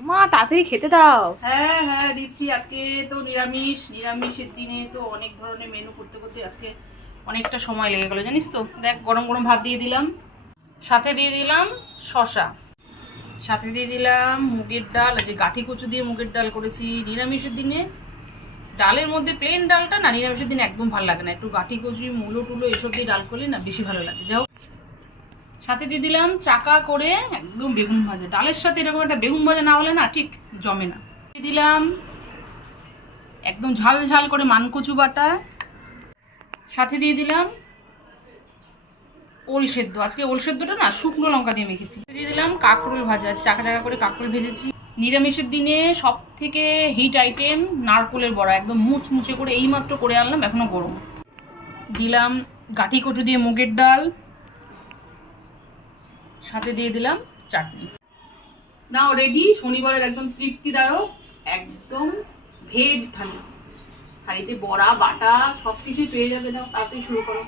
মা তাড়াতাড়ি খেতে দাও। হ্যাঁ হ্যাঁ দিচ্ছি। আজকে তো নিরামিষের দিনে তো অনেক ধরনের মেনু করতে করতে আজকে অনেকটা সময় লেগে গেল জানিস তো। দেখ গরম গরম ভাত দিয়ে দিলাম, সাথে দিয়ে দিলাম শসা, সাথে দিয়ে দিলাম মুগের ডাল, যে গাঠি কচু দিয়ে মুগের ডাল করেছি নিরামিষের দিনে। ডালের মধ্যে প্লেন ডালটা না নিরামিষের দিনে একদম ভালো লাগে না, একটু গাঠি কচু মূলো টুলো এসব দিয়ে ডাল করলে না বেশি ভালো লাগে। যাও, সাথে দিয়ে দিলাম চাকা করে একদম বেগুন ভাজা। ডালের সাথে এরকম একটা বেগুন ভাজা না হলে না ঠিক জমে না। দিয়ে দিলাম একদম ঝাল ঝাল করে মানকচু বাটা, সাথে দিয়ে দিলাম ওল সেদ্ধ। আজকে ওল সেদ্ধটা না শুকনো লঙ্কা দিয়ে মেখেছি। দিয়ে দিলাম কাঁকরোল ভাজা, চাকা চাকা করে কাঁকরোল ভেজেছি। নিরামিষের দিনে সব থেকে হিট আইটেম নারকোলের বড়া, একদম মুচমুচে করে এইমাত্র করে আনলাম, এখনো গরম। দিলাম গাঠি কচু দিয়ে মুগের ডাল, সাথে দিয়ে দিলাম চাটনি। নাও রেডি শনিবারের একদম তৃপ্তিদায়ক একদম ভেজ থালি। থালিতে বড়া বাটা সব কিছুই পেয়ে যাবে। নাও তাড়াতাড়ি শুরু করো।